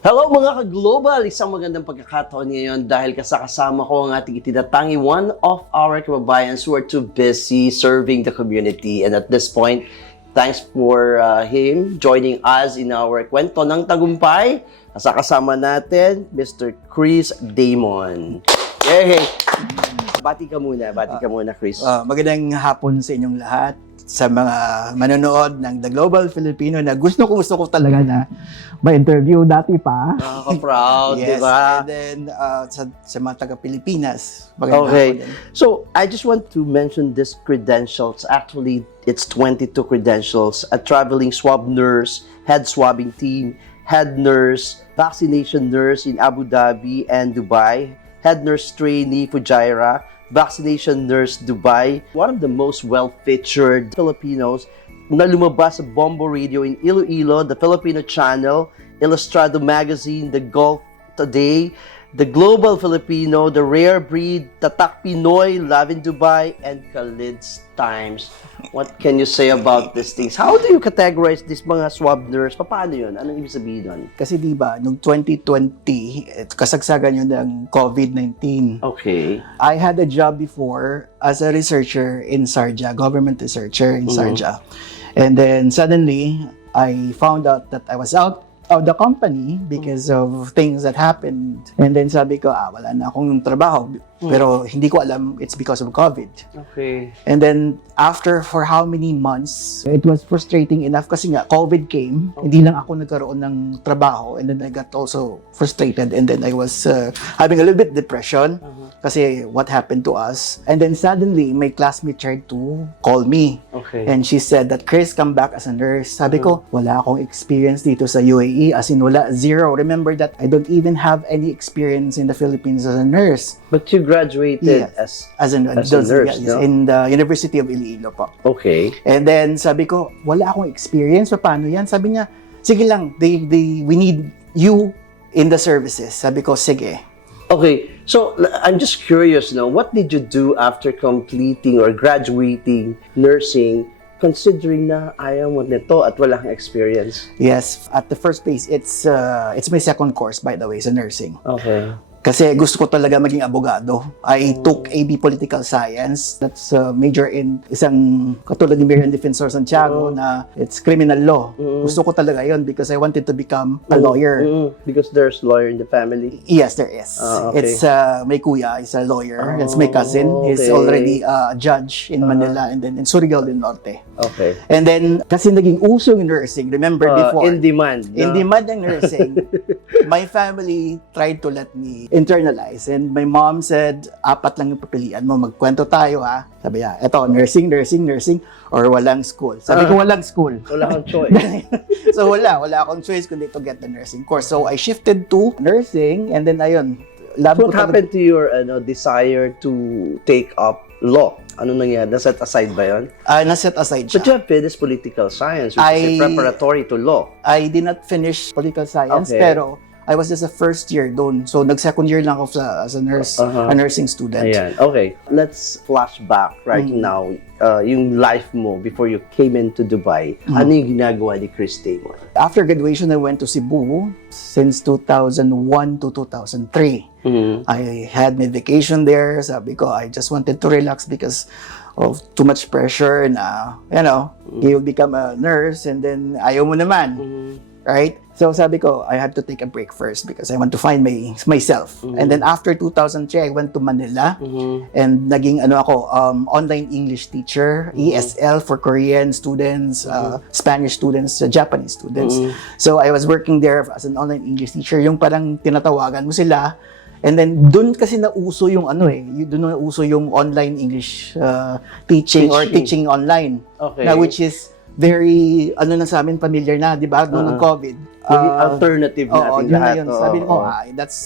Hello mga ka-global! Isang magandang pagkakataon ngayon dahil kasama ko ang ating itinatangi one of our kababayans who are too busy serving the community. And at this point, thanks for him joining us in our Kwento ng Tagumpay. Kasama natin, Mr. Chris Daymon. Hey! Bati ka muna, Chris. Magandang hapon sa inyong lahat, sa mga manonood ng The Global Filipino na gusto ko talaga na ma-interview dati pa. Nakaka-proud, Yes, di ba? and then sa mga taga-Pilipinas. Magandang Okay. hapon din. So, I just want to mention these credentials. Actually, it's 22 credentials. A traveling swab nurse, head swabbing team, head nurse, vaccination nurse in Abu Dhabi and Dubai, head nurse trainee Fujairah, vaccination nurse Dubai, one of the most well-featured Filipinos na lumabas sa Bombo Radio in Iloilo, the Filipino Channel, Ilustrado Magazine, The Gulf Today, The Global Filipino, The Rare Breed, Tatak Pinoy, Love in Dubai, and Khalid's Times. What can you say about these things? How do you categorize these mga swab nurse? Paano yun? Anong ibig sabihin nun? Kasi di ba, noong 2020, kasagsagan yun ng COVID-19. Okay. I had a job before as a researcher in Sharjah, government researcher in Sharjah. And then suddenly, I found out that I was out of the company because of things that happened. And then sabi ko, wala na akong trabaho. Pero hindi ko alam it's because of COVID. Okay. And then after for how many months, it was frustrating enough kasi nga COVID came, hindi lang ako nagkaroon ng trabaho, and then I got also frustrated, and then I was having a little bit depression kasi what happened to us. And then suddenly my classmate tried to call me. Okay. And she said that, Chris, come back as a nurse. Sabi ko, wala akong experience dito sa UAE, as in wala, zero. Remember that I don't even have any experience in the Philippines as a nurse. But you graduated as As a nurse, yes, no? in the University of Iloilo po. Okay. And then sabi ko, wala akong experience, paano yan? Sabi niya, sige lang, we need you in the services. Sabi ko, sige. Okay, so I'm just curious now, what did you do after completing or graduating nursing, considering na ayaw mo nito at wala kang experience? Yes, at the first place, it's my second course, by the way, sa nursing. Okay. Kasi gusto ko talaga maging abogado. I took AB Political Science. That's major in isang katulad ni Miriam Defensor Santiago na it's criminal law. Gusto ko talaga yon because I wanted to become a lawyer. Because there's lawyer in the family? Yes, there is. Okay. It's my kuya is a lawyer. It's my cousin. He's okay. already a judge in Manila and then in Surigao del Norte. Okay. And then, kasi naging uso yung nursing, remember before? In demand. In demand ng nursing, my family tried to let me internalize. And my mom said, 4 lang yung papilian mo, magkwento tayo ha. Sabi niya, eto, nursing, or walang school. Sabi ko, walang school. Wala kang choice. So wala akong choice kundi to get the nursing course. So I shifted to nursing, and then ayun. So what happened to your desire to take up law? Ano nangyari? Na-set aside ba yun? Na-set aside siya. But you have finished political science, which is preparatory to law. I did not finish political science, Okay. pero I was just a first year doon. So nag-second year lang ako as a nurse, a nursing student. Ayan. Okay. Let's flash back right now. Yung life mo before you came into Dubai. Ano yung ginagawa ni Chris Daymon? After graduation, I went to Cebu since 2001 to 2003. I had my vacation there. Sabi ko, I just wanted to relax because of too much pressure na, you'll become a nurse and then ayaw mo naman. Right? So sabi ko, I had to take a break first because I want to find myself. And then after 2003, I went to Manila and naging online English teacher, ESL for Korean students, Spanish students, Japanese students. So I was working there as an online English teacher, yung parang tinatawagan mo sila. And then doon kasi nauso yung doon nauso yung online English teaching or teaching online. Okay. Na which is very, na sa amin, familiar na, di ba, noong COVID. Alternative natin lahat. Yun. Sabi ko, that's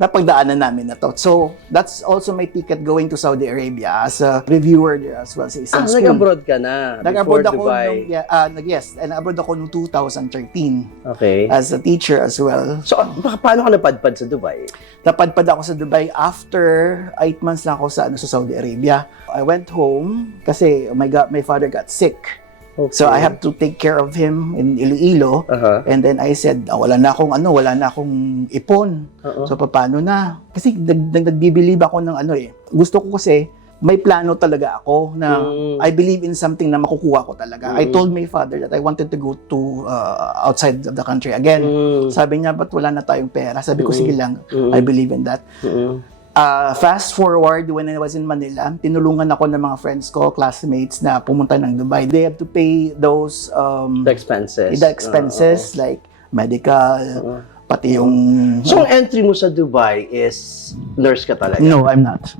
napagdaanan namin na to. So, that's also my ticket going to Saudi Arabia as a reviewer there as well sa isang school. Nag-abroad ka na Nag-abroad before ako Dubai. yes, and abroad ako noong 2013 Okay. as a teacher as well. So, paano ka napadpad sa Dubai? Napadpad ako sa Dubai after 8 months lang ako sa Saudi Arabia. I went home kasi my father got sick. Okay. So I have to take care of him in Iloilo. And then I said, wala na akong ipon. So paano na? Kasi nagbibilib ako ng Gusto ko kasi may plano talaga ako na I believe in something na makukuha ko talaga. I told my father that I wanted to go to outside of the country again. Sabi niya, ba't wala na tayong pera? Sabi ko, sige lang, I believe in that. Fast forward, when I was in Manila, tinulungan ako ng mga friends ko, classmates na pumunta ng Dubai. They have to pay those the expenses. Like medical, pati yung... So, ang entry mo sa Dubai is nurse ka talaga? No, I'm not.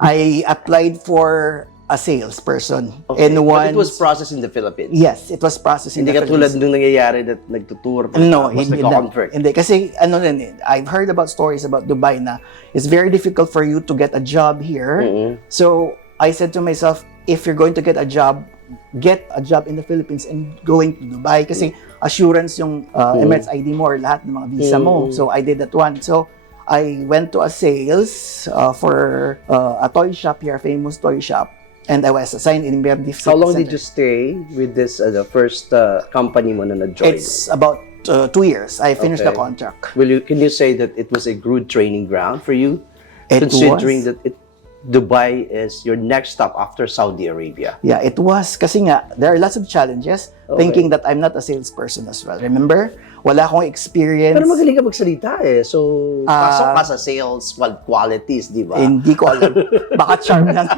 I applied for a salesperson. Okay. But it was processed in the Philippines? Yes, it was processed in the Philippines. Hindi ka tulad nung nangyayari na nagtutour pa. No, hindi. Kasi I've heard about stories about Dubai na it's very difficult for you to get a job here. So I said to myself, if you're going to get a job in the Philippines and going to Dubai. Kasi assurance yung Emirates ID mo or lahat ng mga visa mo. So I did that one. So I went to a sales for a toy shop here, a famous toy shop. And I was assigned in Verdi City. How long did you stay with this the first company mo na na-join? It's about 2 years. I finished the contract. Can you say that it was a good training ground for you? It Considering was. that Dubai is your next stop after Saudi Arabia. Yeah, it was. Kasi nga, there are lots of challenges thinking that I'm not a salesperson as well. Remember? Wala akong experience. Pero magaling ka magsalita eh. So, pasok ka sa sales qualities, di ba? Hindi ko alam. Baka charm lang.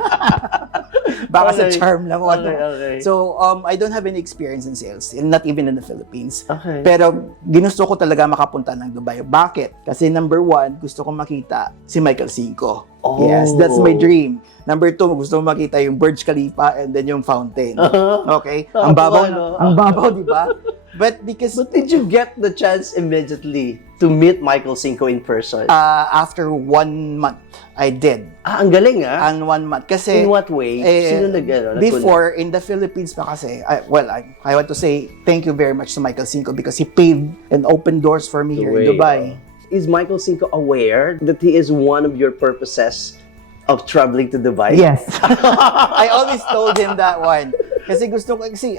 Baka sa charm lang. Okay. So, I don't have any experience in sales, not even in the Philippines. Okay. Pero, ginusto ko talaga makapunta ng Dubai. Bakit? Kasi number 1, gusto ko makita si Michael Cinco. Oh. Yes, that's my dream. Number 2, gusto ko makita yung Burj Khalifa and then yung fountain. Okay? Ang babaw, di ba? But did you get the chance immediately to meet Michael Cinco in person? After 1 month, I did. Ang galing ah. And 1 month. Kasi, in what way? Sino before, in the Philippines pa kasi, I want to say thank you very much to Michael Cinco because he paved and opened doors for me here in Dubai. Is Michael Cinco aware that he is one of your purposes of traveling to Dubai? Yes. I always told him that one. Kasi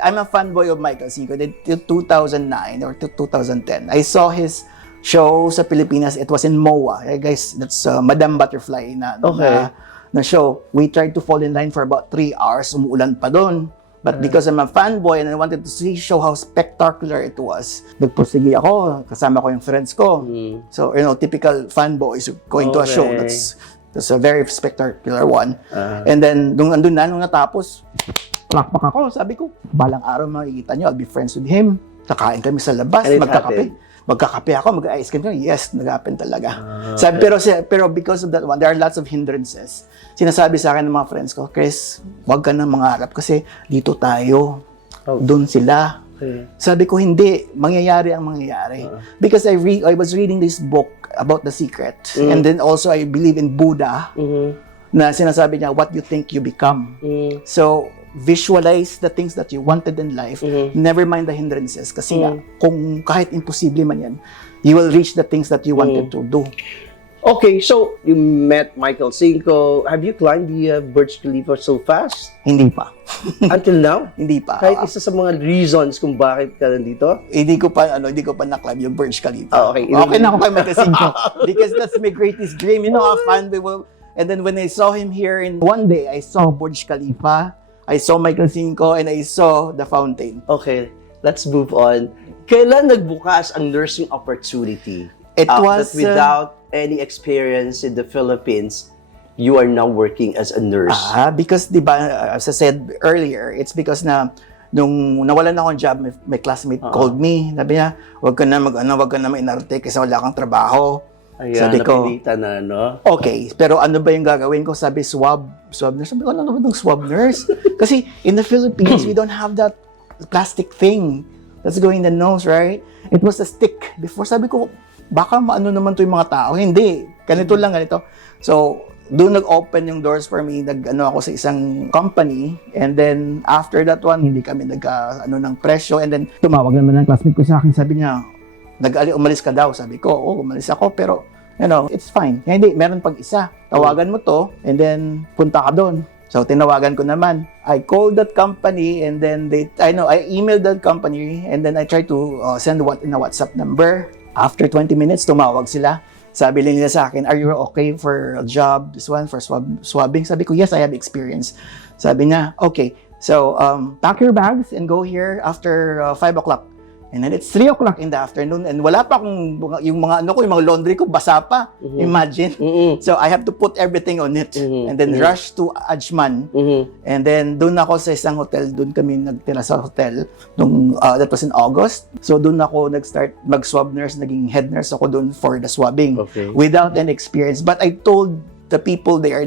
I'm a fanboy of Michael Cinco. Till 2009 or 2010, I saw his show sa Pilipinas. It was in MOA. Guys, that's Madam Butterfly na show. We tried to fall in line for about 3 hours. Umuulan pa doon. But because I'm a fanboy and I wanted to show how spectacular it was, nagpursige ako, kasama ko yung friends ko. So, typical fanboys going to a show. That's a very spectacular one. And then, nung natapos, palakpak ako. Sabi ko, balang araw makikita nyo, I'll be friends with him. Kakain kami sa labas, magkakape ako, mag-ice cream kami. Yes, nag-happen talaga. Pero because of that one, there are lots of hindrances. Sinasabi sa akin ng mga friends ko, Chris, huwag ka nang mangarap kasi dito tayo. Doon sila. Sabi ko, hindi. Mangyayari ang mangyayari. Because I was reading this book about the secret. And then also, I believe in Buddha na sinasabi niya, what you think you become. So, visualize the things that you wanted in life. Never mind the hindrances. Kasi nga, kung kahit imposible man yan, you will reach the things that you wanted to do. Okay, so you met Michael Cinco. Have you climbed the Burj Khalifa so fast? Hindi pa. Until now? Hindi pa. Kahit isa sa mga reasons kung bakit ka nandito? Hindi ko pa na-climb yung Burj Khalifa. Okay. Okay na ako kay Michael Cinco. Because that's my greatest dream. A fan. And then when I saw him here, one day, I saw Burj Khalifa, I saw Michael Cinco, and I saw the fountain. Okay, let's move on. Kailan nagbukas ang nursing opportunity? It was that without any experience in the Philippines, you are now working as a nurse. Because diba, as I said earlier, it's because na nung nawalan akong job, my classmate called me. Sabi niya, wag ka na mainarte kasi wala kang trabaho. Ayan, sabi ko, napilitan na, no? Okay, pero ano ba yung gagawin ko? Sabi, swab nurse. Sabi ko, ano ba yung swab nurse? Kasi in the Philippines, we don't have that plastic thing that's going in the nose, right? It was a stick. Before, sabi ko, baka maano naman to yung mga tao. Hindi. Ganito. So, doon nag-open yung doors for me. Ako sa isang company. And then, after that one, hindi kami ng presyo. And then, tumawag naman ng classmate ko sa akin. Sabi niya, umalis ka daw. Sabi ko, umalis ako. Pero, it's fine. Hindi, meron pag isa. Tawagan mo to. And then, punta ka doon. So, tinawagan ko naman. I called that company and then I emailed that company and then I tried to send in a WhatsApp number. After 20 minutes, tumawag sila. Sabi nila sa akin, are you okay for a job, this one, for swabbing? Sabi ko, yes, I have experience. Sabi niya, okay, so pack your bags and go here after 5 o'clock. And then it's 3 o'clock in the afternoon and wala pa akong, yung mga laundry ko, basa pa. Imagine. So I have to put everything on it. And then rush to Ajman. And then doon ako sa isang hotel, doon kami nagtira sa hotel. That was in August. So doon ako nag-start mag-swab nurse, naging head nurse ako doon for the swabbing. Without any experience. But I told the people there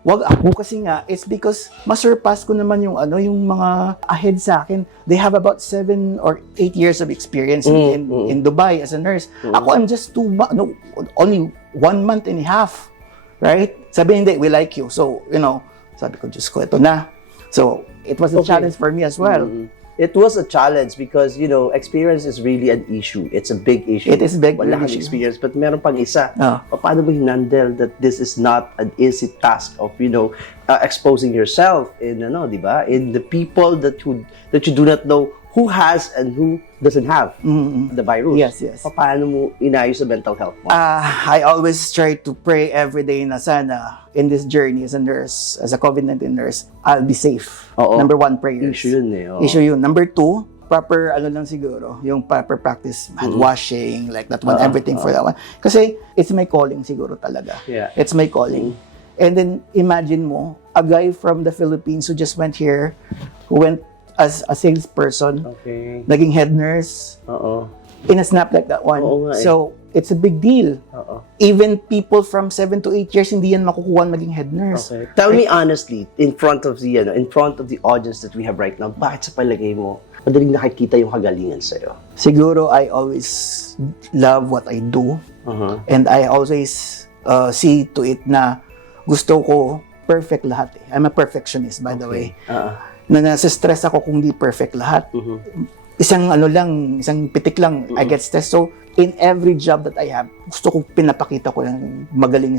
wag ako kasi nga, it's because masurpass ko naman yung mga ahead sa akin. They have about 7 or 8 years of experience in Dubai as a nurse. Ako, I'm just only 1 month and a half. Right? Sabi hindi, we like you. So, sabi ko, Diyos ko, ito na. So, it was a challenge for me as well. It was a challenge because, experience is really an issue. It's a big issue. It is big Wala kang issue. experience, but meron pang isa. Paano mo hinandle that this is not an easy task of, exposing yourself in, di ba? In the people that you do not know who has and who doesn't have the virus. Yes. Paano mo inayos sa mental health mo? I always try to pray every day na sana in this journey as a nurse, as a COVID-19 nurse, I'll be safe. Number 1, prayers. Issue yun eh. Issue yun. Number 2, proper lang siguro, yung proper practice, hand washing, like that one, everything for that one. Kasi it's my calling siguro talaga. Yeah. It's my calling. And then imagine mo, a guy from the Philippines who just went here, who went as a salesperson, naging head nurse, in a snap like that one. So, it's a big deal. Even people from 7 to 8 years, hindi yan makukuha maging head nurse. Tell me honestly, in front of the audience that we have right now, bakit sa palagay mo, madaling nakikita yung kagalingan sa'yo? Siguro, I always love what I do. And I always see to it na gusto ko perfect lahat. I'm a perfectionist, by the way. Na nasa-stress ako kung di perfect lahat. Isang pitik lang, I get stressed. So, in every job that I have, gusto ko pinapakita ko yung magaling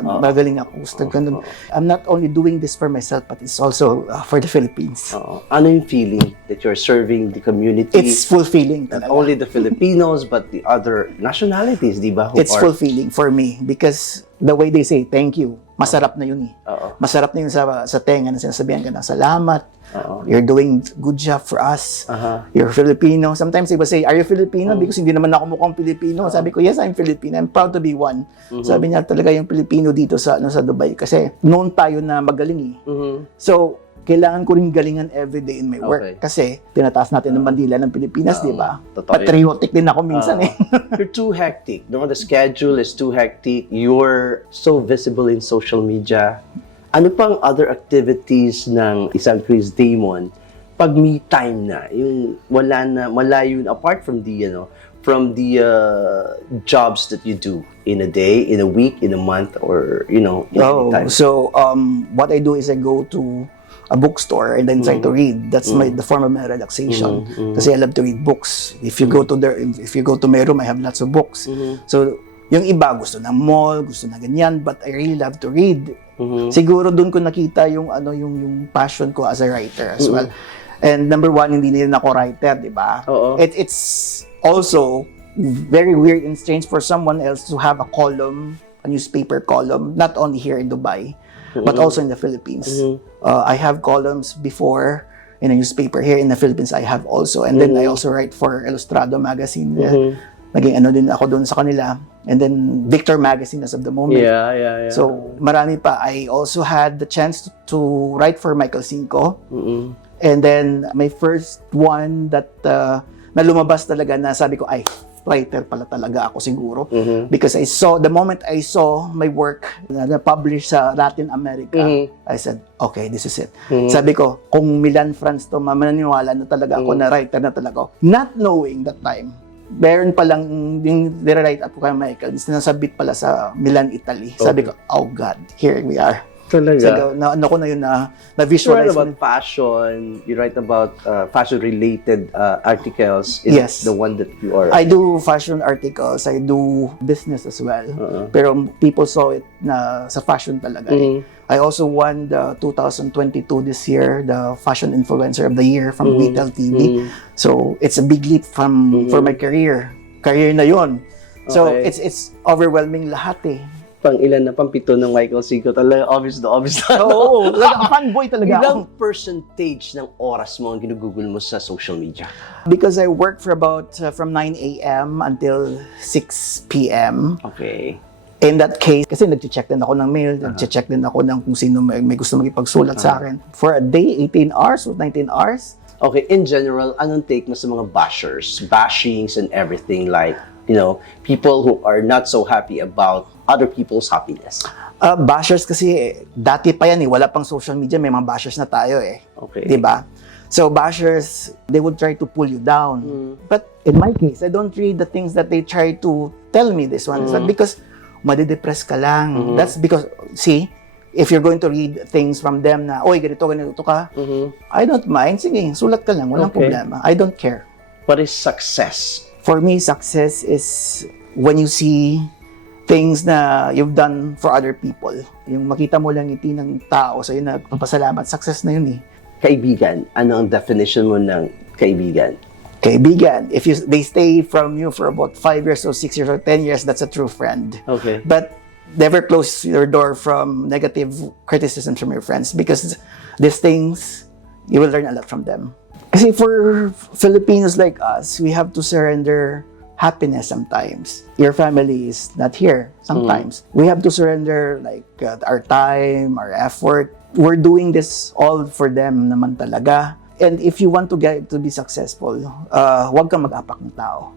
magaling ako. Gusto ganun. I'm not only doing this for myself, but it's also for the Philippines. Ano yung feeling that you're serving the community? It's fulfilling. Not only the Filipinos, but the other nationalities, di ba? It's fulfilling for me because the way they say thank you, masarap na yun eh. Masarap na yun sa tenga na sinasabihan ka na salamat. You're doing good job for us. You're Filipino. Sometimes they will say, are you Filipino? Because hindi naman ako mukhang Filipino. Sabi ko, yes, I'm Filipino. I'm proud to be one. Sabi niya talaga yung Filipino dito sa Dubai. Kasi known tayo na magaling eh. So, kailangan ko rin galingan everyday in my work. Kasi tinataas natin ang bandila ng Pilipinas, di ba? Patriotic din ako minsan eh. You're too hectic. No? The schedule is too hectic. You're so visible in social media. Ano pang other activities ng isang Chris Daymon pag me time na, yung malayo apart from the jobs that you do in a day, in a week, in a month, or in time? So what I do is I go to a bookstore and then try to read. That's the form of my relaxation. Kasi I love to read books. If you go to my room, I have lots of books. So yung iba gusto ng mall, gusto na ganyan, but I really love to read. Siguro doon ko nakita yung passion ko as a writer as well. And number 1, hindi na ako writer, di ba? It's also very weird and strange for someone else to have a newspaper column, not only here in Dubai, but also in the Philippines. I have columns before in a newspaper here in the Philippines. I have also, and then I also write for Ilustrado magazine. Naging din ako doon sa kanila. And then Victor magazine as of the moment. Yeah. So marami pa. I also had the chance to write for Michael Cinco. And then my first one that na lumabas talaga na sabi ko, ay, writer pala talaga ako siguro. Because the moment I saw my work na published sa Latin America, I said, okay, this is it. Sabi ko, kung Milan, France to, mananiwala na talaga ako na writer na talaga ako. Not knowing that time, meron palang yung nire-write up ko kay Michael, sinasabit pala sa Milan, Italy. Sabi ko, oh God, here we are. Talaga? Ano ko na yun na You write visualize. about fashion, you write about fashion-related articles. Is Yes. the one that you are... I do fashion articles, I do business as well. Pero people saw it na sa fashion talaga. I also won the 2022 this year, the Fashion Influencer of the Year from Retail TV. So it's a big leap for my career. Career na yon. So Okay. it's overwhelming lahat eh. Pang-ilan na, pang-pito ng Michael Sico. Talaga, obvious na. Oo, fanboy talaga ako. Ilang percentage ng oras mo ang ginugugol mo sa social media? Because I work for about from 9 a.m. until 6 p.m. Okay. In that case, kasi nag-check din ako ng mail, nag-check din ako ng kung sino may gusto magipagsulat sa akin. For a day, 18 hours or 19 hours. Okay, in general, anong take mo sa mga bashers, bashings and everything, like, you know, people who are not so happy about other people's happiness? Bashers kasi, dati pa yan eh, wala pang social media, may mga bashers na tayo eh. Okay. Diba? So bashers, they would try to pull you down. But in my case, I don't read the things that they try to tell me this one. It's not because madidepress ka lang. That's because, see, if you're going to read things from them na, oy, ganito ka, I don't mind. Sige, sulat ka lang, walang problema. I don't care. What is success? For me, success is when you see things na you've done for other people. Yung makita mo lang ngiti ng tao sa'yo na nagpapasalamat, success na yun eh. Kaibigan, ano ang definition mo ng kaibigan? Kaibigan, if they stay from you for about 5 years or 6 years or 10 years, that's a true friend. Okay. But never close your door from negative criticism from your friends because these things, you will learn a lot from them. Kasi for Filipinos like us, we have to surrender happiness sometimes. Your family is not here sometimes. We have to surrender like our time, our effort. We're doing this all for them naman talaga. And if you want to be successful, huwag kang mag-apak ng tao.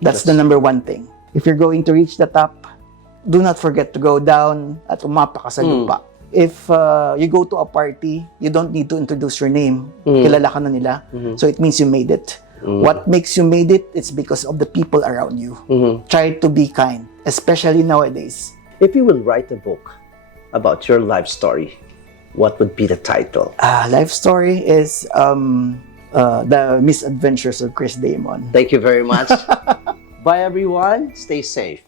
That's the number one thing. If you're going to reach the top, do not forget to go down at umapak ka sa lupa. If you go to a party, you don't need to introduce your name. Kilala ka na nila. So it means you made it. What makes you made it? It's because of the people around you. Try to be kind, especially nowadays. If you will write a book about your life story, what would be the title? Life story is The Misadventures of Chris Daymon. Thank you very much. Bye everyone. Stay safe.